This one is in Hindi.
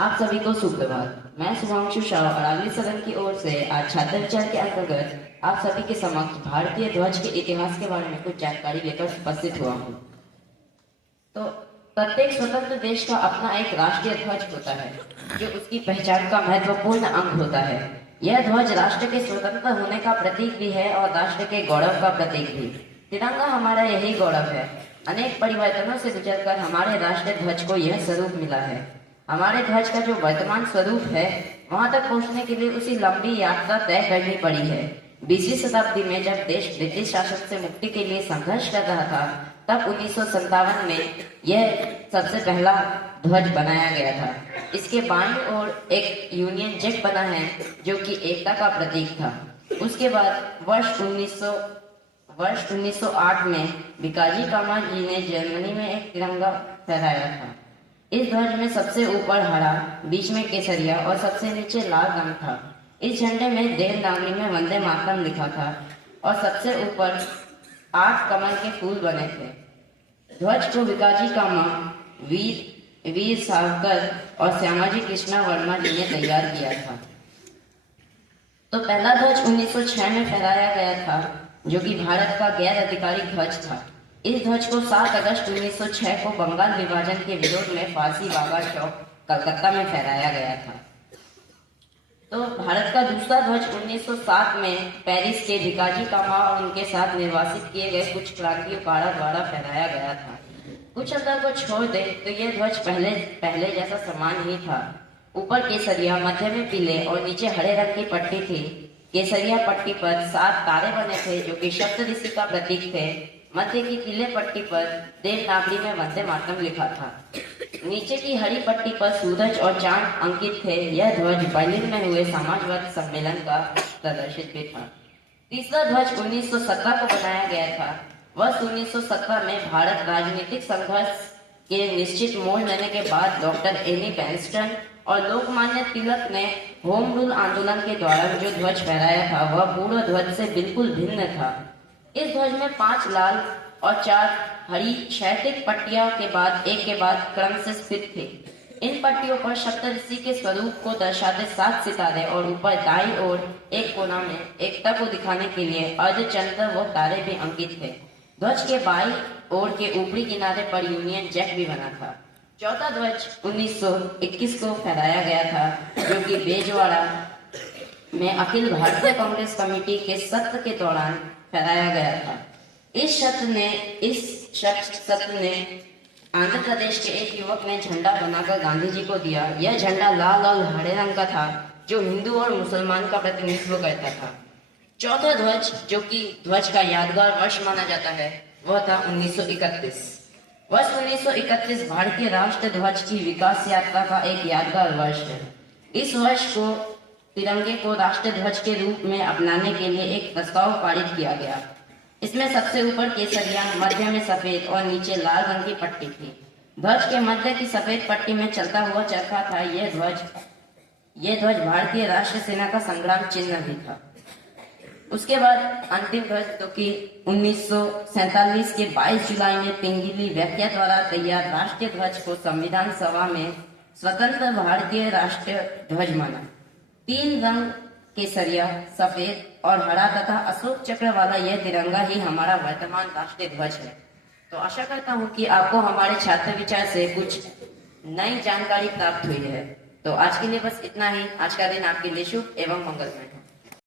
आप सभी को सुप्रभात। मैं शुभांशु शाह अरावली सदन की ओर से आज छात्र विचार के अंतर्गत आप सभी के समक्ष भारतीय ध्वज के इतिहास के बारे में कुछ जानकारी लेकर उपस्थित हुआ हूँ। तो प्रत्येक स्वतंत्र देश का अपना एक राष्ट्रीय ध्वज होता है जो उसकी पहचान का महत्वपूर्ण अंग होता है। यह ध्वज राष्ट्र के स्वतंत्र होने का प्रतीक भी है और राष्ट्र के गौरव का प्रतीक भी। तिरंगा हमारा यही गौरव है। अनेक परिवर्तनों से गुजरकर हमारे राष्ट्रीय ध्वज को यह स्वरूप मिला है। हमारे ध्वज का जो वर्तमान स्वरूप है वहां तक पहुंचने के लिए उसी लंबी यात्रा तय करनी पड़ी है। 20वीं शताब्दी में जब देश ब्रिटिश शासन से मुक्ति के लिए संघर्ष कर रहा था, तब 1957 में यह सबसे पहला ध्वज बनाया गया था। इसके बाईं ओर एक यूनियन जैक बना है जो कि एकता का प्रतीक था। उसके बाद वर्ष 1908 में भिकाजी कामा जी ने जर्मनी में एक तिरंगा फहराया था। इस ध्वज में सबसे ऊपर हरा, बीच में केसरिया और सबसे नीचे लाल रंग था। इस झंडे में देवनागरी में वंदे मातरम लिखा था और सबसे ऊपर 8 कमल के फूल बने थे। ध्वज को भिकाजी कामा, वीर सावरकर और श्यामाजी कृष्णा वर्मा जी ने तैयार किया था। तो पहला ध्वज 1906 में फहराया गया था जो कि भारत का गैर आधिकारिक ध्वज था। इस ध्वज को 7 अगस्त 1906 को बंगाल विभाजन के विरोध में फांसी बागा चौक कलकत्ता में फहराया गया था। तो भारत का दूसरा ध्वज 1907 में पेरिस के भिकाजी कामा और उनके साथ निर्वासित किए गए कुछ क्रांतिकारियों द्वारा फहराया गया था। कुछ अंतर को छोड़ दे तो यह ध्वज पहले जैसा समान ही था। ऊपर केसरिया, मध्य में पीले और नीचे हरे रंग की पट्टी थी। केसरिया पट्टी पर 7 तारे बने थे जो कि सप्त ऋषि का प्रतीक थे। मध्य की पीले पट्टी पर देवनागरी में वंदे मातरम लिखा था। नीचे की हरी पट्टी पर सूरज और चांद अंकित थे। यह ध्वज बर्लिन में हुए समाजवादी सम्मेलन का प्रदर्शित भी था। तीसरा ध्वज 1917 को बनाया गया था। वर्ष 1917 में भारत राजनीतिक संघर्ष के निश्चित मोड़ लेने के बाद डॉक्टर एनी बेंस्टन और लोकमान्य तिलक ने होम रूल आंदोलन के दौरान जो ध्वज फहराया था वह पूर्व ध्वज से बिल्कुल भिन्न था। इस ध्वज में 5 लाल और 4 हरी क्षैतिज पट्टियों के बाद क्रम से स्थित थे। इन पट्टियों पर सप्तऋषि के स्वरूप को दर्शाते 7 सितारे और ऊपर दाईं ओर एक कोना में एकता को दिखाने के लिए अर्धचंद्र व तारे भी अंकित थे। ध्वज के बाईं ओर के ऊपरी किनारे पर यूनियन जैक भी बना था। चौथा ध्वज 1921 को फहराया गया था जो कि बेजवाड़ा में अखिल भारतीय कांग्रेस कमेटी के सत्र के दौरान फहराया गया था। इस सत्र ने आंध्र प्रदेश के एक युवक ने झंडा बनाकर गांधी जी को दिया। यह झंडा लाल और हरे रंग का था जो हिंदू और मुसलमान का प्रतिनिधित्व करता था। चौथा ध्वज जो कि ध्वज का यादगार वर्ष माना जाता है वह था 1931। वर्ष 1931 भारतीय राष्ट्र ध्वज की विकास यात्रा का एक यादगार वर्ष है। इस वर्ष को तिरंगे को राष्ट्रीय ध्वज के रूप में अपनाने के लिए एक प्रस्ताव पारित किया गया। इसमें सबसे ऊपर केसरिया, मध्य में सफेद और नीचे लाल रंग की पट्टी थी। ध्वज के मध्य की सफेद पट्टी में चलता हुआ चरखा था। यह ध्वज भारतीय राष्ट्रीय सेना का संग्राम चिन्ह भी था। उसके बाद अंतिम ध्वज जो कि 1947 के 22 जुलाई में पिंगली व्याख्या द्वारा तैयार राष्ट्रीय ध्वज को संविधान सभा में स्वतंत्र भारतीय राष्ट्रीय ध्वज माना। 3 रंग केसरिया, सफेद और हरा तथा अशोक चक्र वाला यह तिरंगा ही हमारा वर्तमान राष्ट्रीय ध्वज है। तो आशा करता हूँ कि आपको हमारे छात्र विचार से कुछ नई जानकारी प्राप्त हुई है। तो आज के लिए बस इतना ही। आज का दिन आपके लिए शुभ एवं मंगलमय हो।